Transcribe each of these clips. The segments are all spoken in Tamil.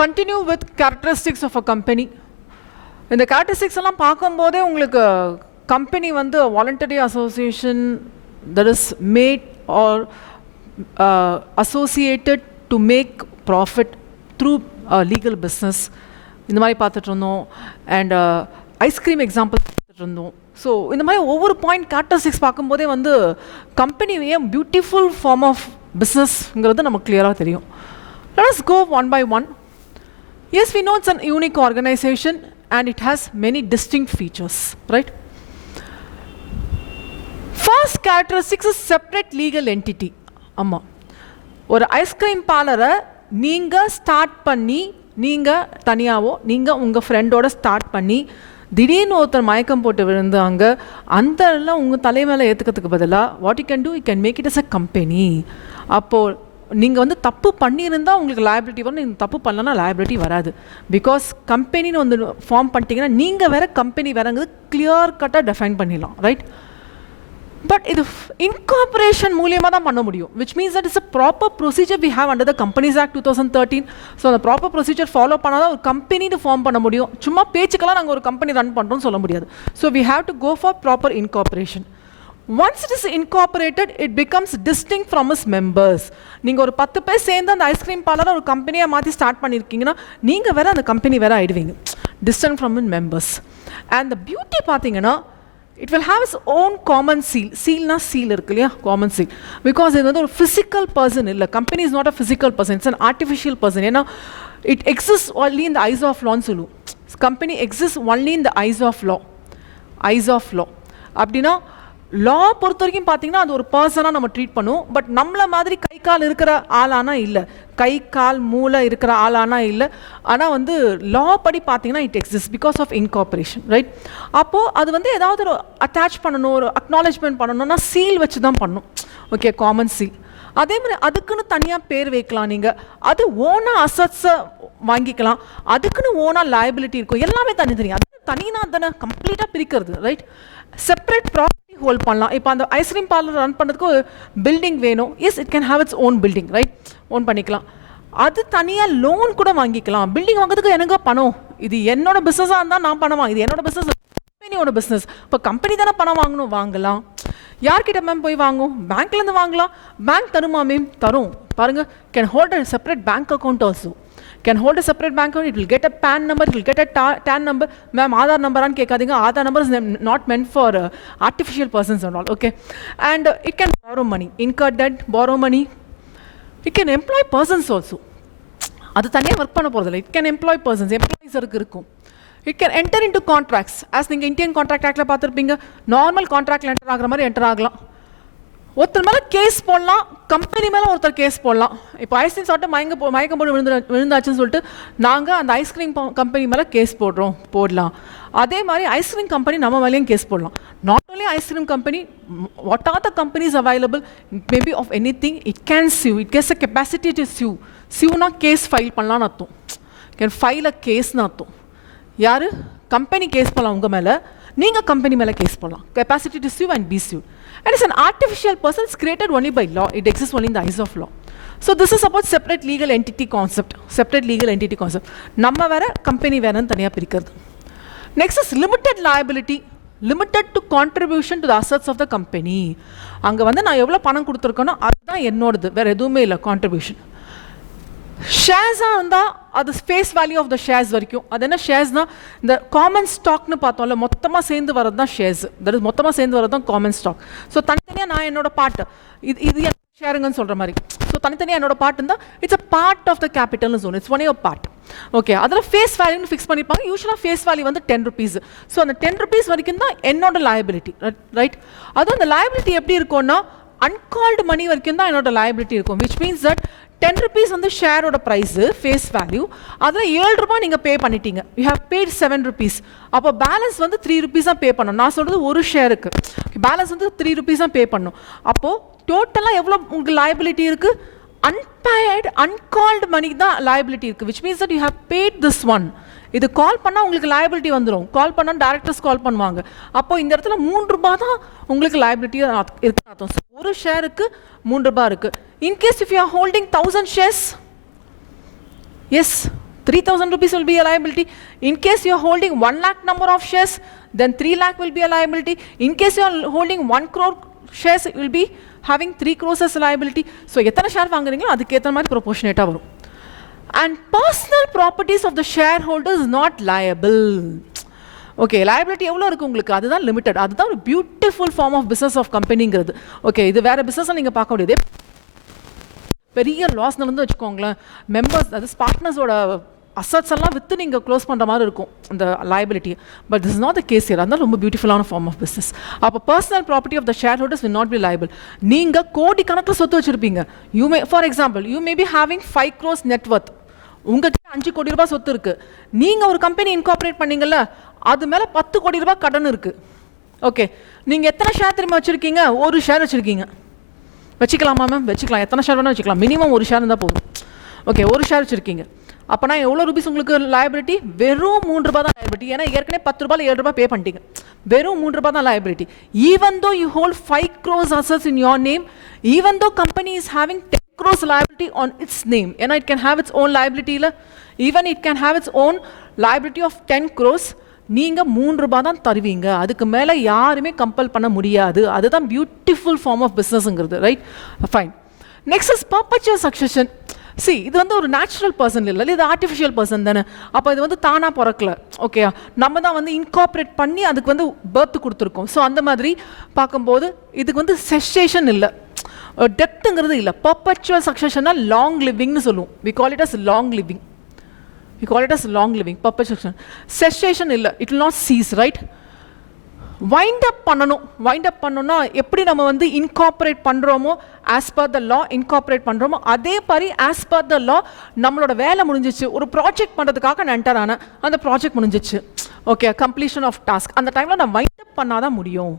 Continue with characteristics of a company. இந்த characteristics எல்லாம் பார்க்கும்போதே உங்களுக்கு company வந்து voluntary association that is made or associated to make profit through legal business இந்த மாதிரி பார்த்துட்டு இருந்தோம். அண்ட் ஐஸ்கிரீம் எக்ஸாம்பிள் பார்த்துட்டு இருந்தோம். ஸோ இந்த மாதிரி ஒவ்வொரு பாயிண்ட் கேரக்டரிஸ்டிக்ஸ் பார்க்கும்போதே வந்து கம்பெனி ஏன் பியூட்டிஃபுல் ஃபார்ம் ஆஃப் பிஸ்னஸ்ங்கிறது நமக்கு கிளியராக தெரியும். Let us go one by one. Yes, we know it's an unique organization and it has many distinct features, right? First characteristics is separate legal entity. ஆமாம், ஒரு ஐஸ்கிரீம் பார்லரை நீங்கள் ஸ்டார்ட் பண்ணி, நீங்கள் தனியாவோ நீங்கள் உங்கள் ஃப்ரெண்டோட ஸ்டார்ட் பண்ணி திடீர்னு ஒருத்தர் மயக்கம் போட்டு விழுந்தாங்க, அந்த எல்லாம் உங்கள் தலைமையில் ஏற்றுக்கிறதுக்கு பதிலாக what you can do, you can make it as a company. அப்போது நீங்கள் வந்து தப்பு பண்ணியிருந்தால் உங்களுக்கு லைபிலிட்டி வரும், நீங்கள் தப்பு பண்ணலன்னா லைபிலிட்டி வராது. பிகாஸ் கம்பெனின்னு வந்து ஃபார்ம் பண்ணிட்டீங்கன்னா நீங்கள் வேறு கம்பெனி வேறங்கிறது கிளியர் கட்டாக டெஃபைன் பண்ணிடலாம், ரைட்? பட் இது இன்கார்பரேஷன் மூலியமாக தான் பண்ண முடியும், which means that is a proper procedure we have under the companies act 2013. So அந்த ப்ராப்பர் ப்ரொசீஜர் ஃபாலோ பண்ணால் தான் ஒரு கம்பெனின்னு ஃபார்ம் பண்ண முடியும். சும்மா பேச்சுக்கெல்லாம் நாங்கள் ஒரு கம்பெனி ரன் பண்ணுறோம்னு சொல்ல முடியாது. So we have to go for proper incorporation. Once it is incorporated, it becomes distinct from its members. நீங்கள் ஒரு 10 பேர் சேர்ந்து அந்த ஐஸ்கிரீம் பார்லரை ஒரு கம்பெனியாக மாற்றி ஸ்டார்ட் பண்ணியிருக்கீங்கன்னா நீங்கள் வேறு அந்த கம்பெனி வேறு ஆகிடுவீங்க, distant from its members. And the beauty பார்த்தீங்கன்னா it will have its own common seal. Sealனா seal இருக்கு இல்லையா, common seal. Because இது வந்து ஒரு physical person இல்லை, company is not a physical person, it's an artificial person. ஏன்னா it exists only in the eyes of law ன்னு சொல்லுவோம். Company exists only in the eyes of law. Eyes of law அப்படின்னா லா பொறுத்த வரைக்கும் பார்த்தீங்கன்னா அது ஒரு பர்சனாக நம்ம ட்ரீட் பண்ணுவோம். பட் நம்மளை மாதிரி கை கால் இருக்கிற ஆளானா இல்லை, கை கால் மூளை இருக்கிற ஆளானா இல்லை. ஆனால் வந்து லா படி பார்த்தீங்கன்னா it exist because of incorporation, right? அப்போது அது வந்து ஏதாவது ஒரு அட்டாச் பண்ணணும், ஒரு அக்னாலேஜ்மெண்ட் பண்ணணும்னா சீல் வச்சு தான் பண்ணணும். Okay, common seal. அதே மாதிரி அதுக்குன்னு தனியாக பேர் வைக்கலாம், நீங்கள் அது ஓனாக அசட்ஸை வாங்கிக்கலாம், அதுக்குன்னு ஓனாக லைபிலிட்டி இருக்கும், எல்லாமே தனித்தனி. அது தனினா தானே கம்ப்ளீட்டாக பிரிக்கிறது, ரைட்? செப்பரேட் ப்ராப்பர்ட்டி ஹோல்ட் பண்ணலாம். இப்போ அந்த ஐஸ்கிரீம் பார்லர் ரன் பண்ணுறதுக்கு ஒரு பில்டிங் வேணும். Yes, it can have its own building, right? Own பண்ணிக்கலாம். அது தனியாக லோன் கூட வாங்கிக்கலாம். பில்டிங் வாங்குறதுக்கு எனக்கு பணம், இது என்னோட பிஸ்னஸாக இருந்தால் நான் பணம் வாங்க, இது என்னோட பிஸ்னஸ், கம்பெனியோட பிஸ்னஸ். இப்போ கம்பெனி தானே பணம் வாங்கணும், வாங்கலாம். யார்கிட்ட மேம் போய் வாங்கும்? பேங்க்லேருந்து வாங்கலாம். பேங்க் தருமா மேம்? தரும். பாருங்கள், can hold a separate bank account also. Can hold a separate bank account. It will get a PAN number, it will get a TAN number. Ma'am, Aadhaar number aan kekadinga. Aadhaar number is not meant for artificial persons and all. Okay, and it can borrow money, incur debt, borrow money. It can employ persons also. அது தனியாக ஒர்க் பண்ண போகிறதில்ல. It can employ persons, employees இருக்கும். It can enter into contracts. as நீங்கள் இந்தியன் கான்ட்ராக்ட் ஆக்டில் பார்த்துருப்பீங்க, நார்மல் கான்ட்ராக்டில் என்டர் ஆகிற மாதிரி என்டர் ஆகலாம். ஒருத்தர் மேலே கேஸ் போடலாம், கம்பெனி மேலே ஒருத்தர் கேஸ் போடலாம். இப்போ ஐஸ்கிரீம் சாப்பிட்டு மயக்கம் போட்டு விழுந்தாச்சுன்னு சொல்லிட்டு நாங்கள் அந்த ஐஸ்கிரீம் கம்பெனி மேலே கேஸ் போடலாம். அதே மாதிரி ஐஸ்கிரீம் கம்பெனி நம்ம மேலேயும் கேஸ் போடலாம். Not only ice cream company, what are the companies available, maybe of anything, it can sue. It has a capacity to sue. சியூனா கேஸ் ஃபைல் பண்ணலான்னு அர்த்தம். கேன் ஃபைல் அ கேஸ்னு அர்த்தம். யார்? கம்பெனி கேஸ் பண்ணலாம் உங்கள் மேலே, நீங்கள் கம்பெனி மேலே கேஸ் பண்ணலாம். Capacity to sue and be sue. And it's an artificial person, it's created only by law. It exists only in the eyes of law. So this is about separate legal entity concept. Separate legal entity concept. நம்ம வேற கம்பெனி வேறன்னு தனியாக பிரிக்கிறது. Next is limited liability. Limited to contribution to the assets of the company. அங்கே வந்து நான் எவ்வளோ பணம் கொடுத்துருக்கேனோ அதுதான் என்னோடது, வேறு எதுவுமே இல்லை கான்ட்ரிபியூஷன். ஷேர்ஸாக இருந்தால் அது face value of the shares வரைக்கும். அது என்ன ஷேர்ஸ்னால், இந்த காமன் ஸ்டாக்னு பார்த்தோம்ல, மொத்தமாக சேர்ந்து வரது தான் ஷேர்ஸ். தட் இஸ் மொத்தமாக சேர்ந்து வரது தான் காமன் ஸ்டாக். ஸோ தனித்தனியாக நான் என்னோட பார்ட், இது என் ஷேருங்கன்னு சொல்கிற மாதிரி. ஸோ தனித்தனியாக என்னோட பார்ட் இருந்தால் it's a part of the கேபிட்டல்னு சொல்லணும். It's on your part. Okay, அதில் ஃபேஸ் வேல்யூன்னு ஃபிக்ஸ் பண்ணியிருப்பாங்க. யூஸ்வலாக ஃபேஸ் வேல்யூ வந்து 10 rupees. ஸோ அந்த 10 rupees வரைக்கும் தான் என்னோட லைபிலிட்டி, ரைட்? அதுவும் அந்த லைபிலிட்டி எப்படி இருக்கும்னா, அன்கால்டு மணி வரைக்கும் தான் என்னோட லைபிலிட்டி இருக்கும். விச் மீன்ஸ் தட் 10 rupees வந்து ஷேரோட ப்ரைஸு, ஃபேஸ் வேல்யூ. அதில் 7 ரூபாய் நீங்கள் பே பண்ணிட்டீங்க, யூ ஹேவ் பேட் 7 rupees. அப்போ பேலன்ஸ் வந்து 3 rupees தான் பே பண்ணணும். நான் சொல்கிறது ஒரு ஷேருக்கு பேலன்ஸ் வந்து 3 rupees தான் பே பண்ணணும். அப்போது டோட்டலாக எவ்வளோ உங்களுக்கு லைபிலிட்டி இருக்குது? அன்பேய்டு அன்கால்டு மணிக்கு தான் லைபிலிட்டி இருக்குது. Which means that you have paid this one. இது கால் பண்ணால் உங்களுக்கு லைபிலிட்டி வந்துடும். கால் பண்ணால் டேரக்டர்ஸ் கால் பண்ணுவாங்க. அப்போது இந்த இடத்துல 3 ரூபாய் தான் உங்களுக்கு லைபிலிட்டி இருக்குன்னு அர்த்தம். ஒரு ஷேருக்கு 3 ரூபாய் இருக்குது. In case if you are holding 1000 shares, yes 3,000 rupees will be a liability. In case you are holding 1 lakh number of shares, then 3 lakh will be a liability. In case you are holding 1 crore shares, it will be having 3 crores as a liability. So எத்தனை ஷேர் வாங்குறீங்களோ அதுக்கு ஏற்ற மாதிரி ப்ரொபோர்ஷனேட்டாக வரும். And personal properties of the shareholder is not liable. Okay, liability எவ்வளோ இருக்குது உங்களுக்கு, அதுதான் லிமிட்டட். அதுதான் ஒரு beautiful form of business of கம்பெனிங்கிறது. ஓகே, இது வேறு பிஸ்னஸை நீங்கள் பார்க்க முடியாது. பெரிய லாஸ் நடந்து வச்சுக்கோங்களேன், மெம்பர்ஸ் அது பார்ட்னர்ஸோட அசட்ஸ் எல்லாம் விற்று நீங்கள் க்ளோஸ் பண்ணுற மாதிரி இருக்கும் அந்த liability. But this is not the case here. அதுதான் ரொம்ப பியூட்டிஃபுல்லான ஃபார்ம் ஆஃப் பிஸ்னஸ். அப்போ personal property of the share holders will not be liable. நீங்கள் கோடி கணக்கில் சொத்து வச்சுருப்பீங்க. You may, for example, you may be having 5 crores net worth. உங்கள்கிட்ட 5 கோடி ரூபாய் சொத்து இருக்குது. நீங்கள் ஒரு கம்பெனி இன்கார்பரேட் பண்ணீங்கல்ல, அது மேலே 10 கோடி ரூபாய் கடன் இருக்குது. ஓகே, நீங்கள் எத்தனை ஷேர் திரும்ப வச்சுருக்கீங்க? ஒரு ஷேர் வச்சுருக்கீங்க. வச்சுக்கலாமா மேம்? வச்சுக்கலாம். எத்தனை ஷேர் வேணால் வச்சுக்கலாம். மினிமம் ஒரு ஷேர் இருந்தால் போதும். ஓகே, ஒரு ஷேர் வச்சுருக்கீங்க. அப்போனா எவ்வளோ ருபீஸ் உங்களுக்கு லைபிலிட்டி? வெறும் 3 ரூபா தான் லைபிலிட்டி. ஏன்னா ஏற்கனவே 10 ரூபாயில் 7 ரூபாய் பே பண்ணிட்டீங்க. வெறும் 3 ரூபா தான் liability. Even though you hold 5 crores assets in your name, even though company is having 10 crores liability on its name, ஏன்னா it can have its own liability இல்லை, even it can have its own liability of 10 crores, நீங்கள் 3 ரூபா தான் தருவீங்க. அதுக்கு மேலே யாருமே கம்பல் பண்ண முடியாது. அதுதான் பியூட்டிஃபுல் ஃபார்ம் ஆஃப் பிஸ்னஸ்ங்கிறது. Right, fine. Next is perpetual succession. See, இது வந்து ஒரு நேச்சுரல் பர்சன் இல்லை, இது ஆர்டிஃபிஷியல் பர்சன் தானே. அப்போ இது வந்து தானாக பிறக்கல. ஓகே, நம்ம தான் வந்து இன்கார்பரேட் பண்ணி அதுக்கு வந்து பர்த் கொடுத்துருக்கோம். ஸோ அந்த மாதிரி பார்க்கும்போது இதுக்கு வந்து செஷேஷன் இல்லை, டெத்துங்கிறது இல்லை. பர்பச்சுவல் சக்சஷன்னா லாங் லிவிங்னு சொல்லுவோம். We call it as long living. We call it as long living, perpetuation. Cessation illa, it will not cease, right? Wind up பண்ணணும். Wind up பண்ணணும்னா எப்படி நம்ம வந்து incorporate பண்ணுறோமோ, as per the law incorporate பண்ணுறோமோ, அதே மாதிரி as per the law நம்மளோட வேலை முடிஞ்சிச்சு. ஒரு ப்ராஜெக்ட் பண்ணுறதுக்காக நான் என்டர் ஆனேன், அந்த ப்ராஜெக்ட் முடிஞ்சிச்சு. Okay, completion of task. அந்த டைமில் நான் வைண்ட் அப் பண்ணாதான் முடியும்.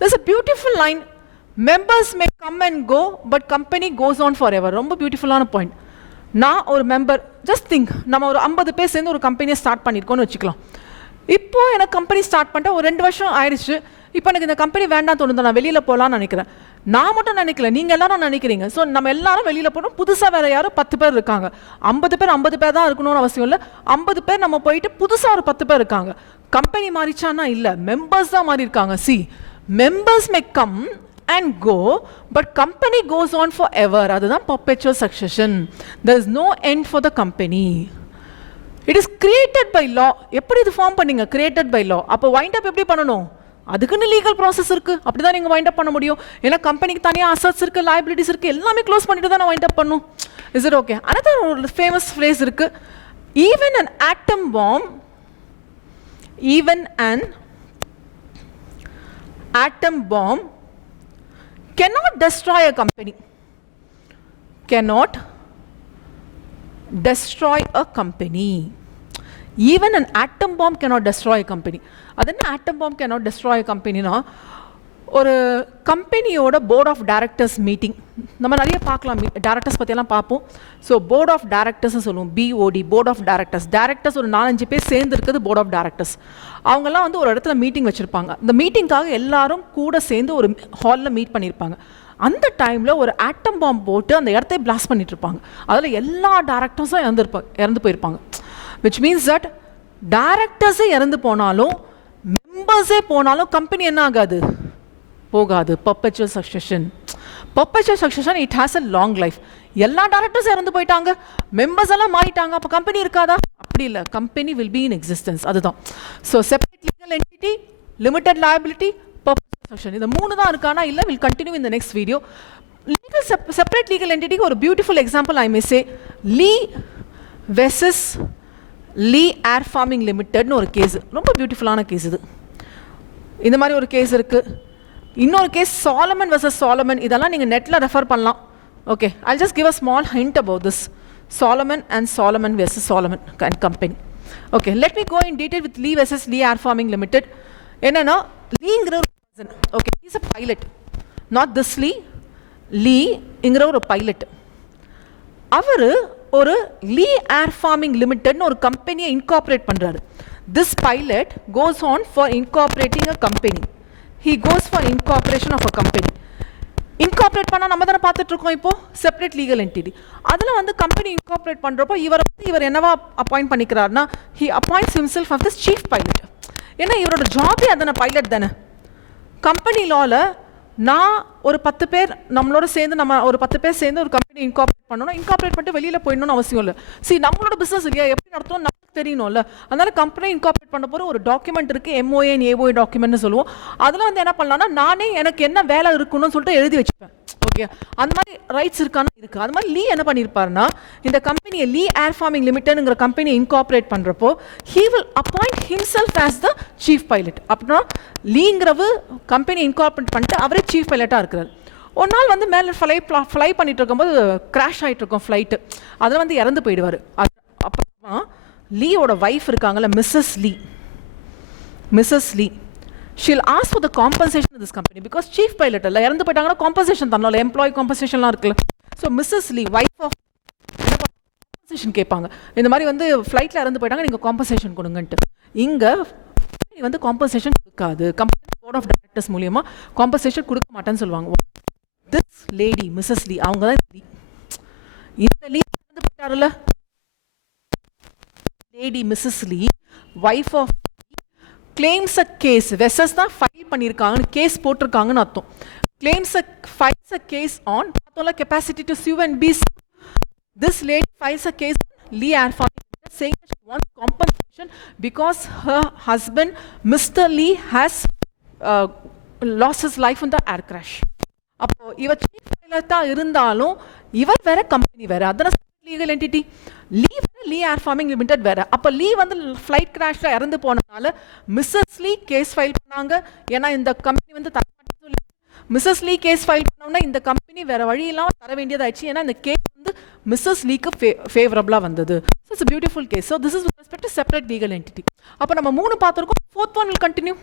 There's a beautiful line, members may come and go but company goes on forever. ரொம்ப பியூட்டிஃபுல்லான பாயிண்ட். நான் ஒரு மெம்பர், ஜஸ்ட் திங்க், நம்ம ஒரு 50 பேர் சேர்ந்து ஒரு கம்பெனியை ஸ்டார்ட் பண்ணியிருக்கோன்னு வச்சுக்கலாம். இப்போது எனக்கு கம்பெனி ஸ்டார்ட் பண்ணிட்டு ஒரு 2 வருஷம் ஆயிடுச்சு. இப்போ எனக்கு இந்த கம்பெனி வேண்டாம் தோணுது, நான் வெளியில் போகலான்னு நினைக்கிறேன். நான் மட்டும் நினைக்கல, நீங்கள் எல்லாரும் நினைக்கிறீங்க. ஸோ நம்ம எல்லாரும் வெளியில் போகணும். புதுசாக வேறு யாரும் 10 பேர் இருக்காங்க. 50 பேர் தான் இருக்கணும்னு அவசியம் இல்லை. 50 பேர் நம்ம போயிட்டு புதுசாக ஒரு 10 பேர் இருக்காங்க. கம்பெனி மாறிச்சானா இல்லை, மெம்பர்ஸ் தான் மாறி இருக்காங்க. C, members may come and go but company goes on forever. அதுதான் perpetual succession. There is no end for the company. It is created by law. எப்படி இது ஃபார்ம் பண்ணீங்க? created by law. அப்போ வைண்ட் அப் எப்படி பண்ணணும்? அதுக்குன்னு லீகல் ப்ராசஸ் இருக்குது. அப்படி தான் நீங்கள் வைண்ட் அப் பண்ண முடியும். ஏன்னா கம்பெனிக்கு தனியாக அசட்ஸ் இருக்குது, லைபிலிட்டிஸ் இருக்குது, எல்லாமே க்ளோஸ் பண்ணிட்டு தான் நான் வைண்ட் அப் பண்ணும். Is it okay? another ஒரு ஃபேமஸ் ஃப்ரேஸ் இருக்குது, even an atom bomb, even an atom bomb cannot destroy a company. Cannot destroy a company. Even an atom bomb cannot destroy a company. adana atom bomb cannot destroy a company na ஒரு கம்பெனியோட போர்ட் ஆஃப் டைரக்டர்ஸ் மீட்டிங் நம்ம நிறைய பார்க்கலாம். டைரக்டர்ஸ் பற்றியெல்லாம் பார்ப்போம். ஸோ போர்ட் ஆஃப் டைரக்டர்ஸ்னு சொல்லுவோம், BOD, board of directors. Directors ஒரு 4-5 பேர் சேர்ந்து இருக்குது போர்ட் ஆஃப் டைரக்டர்ஸ். அவங்கெல்லாம் வந்து ஒரு இடத்துல மீட்டிங் வச்சுருப்பாங்க. இந்த மீட்டிங்காக எல்லாரும் கூட சேர்ந்து ஒரு ஹாலில் மீட் பண்ணியிருப்பாங்க. அந்த டைமில் ஒரு ஆட்டம் பாம்பு போட்டு அந்த இடத்தை பிளாஸ்ட் பண்ணிட்டு இருப்பாங்க. அதில் எல்லா டைரக்டர்ஸும் இறந்து போயிருப்பாங்க. விச் மீன்ஸ் தட் டைரக்டர்ஸே இறந்து போனாலும் மெம்பர்ஸே போனாலும் கம்பெனி என்ன ஆகாது? போகாது. perpetual succession. perpetual succession, it has a long life. எல்லா டைரக்டர்ஸ் இறந்து போயிட்டாங்க, மெம்பர்ஸ் எல்லாம் மாறிட்டாங்க, அப்போ கம்பெனி இருக்காதா? அப்படி இல்லை, company will be in existence. அதுதான். So separate legal entity, limited liability, perpetual succession. இந்த 3 தான் இருக்கானா? இல்லை, will continue in the next video. Legal separate legal என்டிட்டிக்கு ஒரு beautiful example I may say, Lee versus Lee air farming லிமிடெட்னு ஒரு கேஸ். ரொம்ப பியூட்டிஃபுல்லான கேஸ் இது. இந்த மாதிரி ஒரு கேஸ் இருக்குது. இன்னொரு கேஸ் சாலமன் வர்சஸ் சாலமன். இதெல்லாம் நீங்கள் நெட்டில் ரெஃபர் பண்ணலாம். Okay, I just give a small hint about this. Salomon and Salomon versus Salomon and company. Okay, let me go in detail with Lee versus Lee air farming limited. என்னன்னா, லீங்கிற ஒரு person, okay, is a pilot, not this லீங்கிற ஒரு பைலட். அவர் ஒரு லீ ஏர் ஃபார்மிங் லிமிடெட்னு ஒரு கம்பெனியை இன்கார்பரேட் பண்ணுறாரு. This pilot goes on for incorporating a company. He goes for incorporation of a company. Incorporate பண்ணால் நம்ம தானே பார்த்துட்டு இருக்கோம் இப்போ செப்பரேட் லீகல் என்டிட்டி. அதில் வந்து கம்பெனி இன்கார்பரேட் பண்ணுறப்போ இவர் என்னவா அப்பாயிண்ட் பண்ணிக்கிறாருன்னா he appoints himself of the chief pilot. ஏன்னா இவரோட ஜாபே அதான பைலட் தானே. கம்பெனி லாவில் நான் ஒரு 10 பேர் நம்மளோட சேர்ந்து நம்ம ஒரு 10 பேர் சேர்ந்து ஒரு கம்பெனி இன்கார்பரேட் பண்ணணும். இன்கார்பரேட் பண்ணிட்டு வெளியில் போயிடணும்னு அவசியம் இல்லை. நம்மளோட பிஸ்னஸ் இல்லையா, எப்படி நடத்தணும் நமக்கு தெரியணும்ல. அதனால கம்பெனி இன்கார்பரேட் பண்ண போகிற ஒரு டாக்குமெண்ட் இருக்குது, MOA and AOA டாக்குமெண்ட்னு சொல்லுவோம். அதில் வந்து என்ன பண்ணலாம்னா நானே எனக்கு என்ன வேலை இருக்குன்னு சொல்லிட்டு எழுதி வச்சுப்பேன். ஓகே, அந்த மாதிரி ரைட்ஸ் இருக்கான்னு இருக்குது. அது மாதிரி லீ என்ன பண்ணியிருப்பாருன்னா இந்த கம்பெனியை லீ ஏர் ஃபார்மிங் லிமிடெட்ங்கிற கம்பெனியை இன்கார்பரேட் பண்ணுறப்போ he will appoint himself as the chief pilot. அப்படின்னா லீங்கிறவு கம்பெனி இன்கார்பரேட் பண்ணிட்டு அவரே சீஃப் பைலட்டாக இருக்கிறார். ஒரு நாள் வந்து மேலே ஃப்ளை பண்ணிட்டு இருக்கும்போது கிராஷ் ஆகிட்டு இருக்கோம் ஃப்ளைட்டு. அதில் வந்து இறந்து போயிடுவார். அப்புறமா லீயோட ஒய்ஃப் இருக்காங்கல்ல Mrs Lee she'll ask for the compensation of this company because chief pilot அல்ல இறந்து போயிட்டாங்கன்னா compensation தரணும்ல, எம்ப்ளாயி compensation இருக்குல்ல. So Mrs Lee wife of compensation கேட்பாங்க. இந்த மாதிரி வந்து ஃப்ளைட்டில் இறந்து போயிட்டாங்க, நீங்கள் compensation கொடுங்கன்ட்டு. இங்கே வந்து compensation கொடுக்காது, கம்பெனி போர்ட் ஆஃப் டைரக்டர்ஸ் மூலியமாக compensation கொடுக்க மாட்டேன்னு சொல்லுவாங்க. திஸ் லேடி மிஸ்ஸஸ் லீ அவங்க தான் இந்த லீ இறந்து போயிட்டாருல்ல, lady missus Lee wife of claims a case, versus தான் ஃபைல் பண்ணியிருக்காங்கன்னு கேஸ் போட்டிருக்காங்கன்னு அர்த்தம். files a case on capacity to sue and be sued. This lady files a case on Lee Air Force saying that she wants compensation because her husband Mr. Lee has lost his life in the air crash. அப்போ இவர் சீஃப் பைலட்டா இருந்தாலும் இவர் வேற கம்பெனி வேற, அதான் லீகல் என்டிட்டி. லீ ஏர் ஃபார்மிங் லிமிடெட் வேற. அப்போ லீ வந்து ஃப்ளைட் கிராஷ்ல இறந்து போனதுனால மிஸ்ஸஸ் லீ கேஸ் ஃபைல் பண்ணாங்க. ஏன்னா இந்த கம்பெனி வந்து தர மாட்டேன்னு சொல்லி மிஸ்ஸஸ் லீ கேஸ் ஃபைல் பண்ணோம்னா இந்த கம்பெனி வேற வழியெல்லாம் தர வேண்டியதாச்சு. ஏன்னா இந்த கேஸ் வந்து மிஸ்ஸஸ் லீக்கு ஃபேவரபிளாக வந்தது. So it's beautiful case. So this is with respect to separate legal entity. அப்போ நம்ம 3 பார்த்துருக்கோம். 4th one will continue.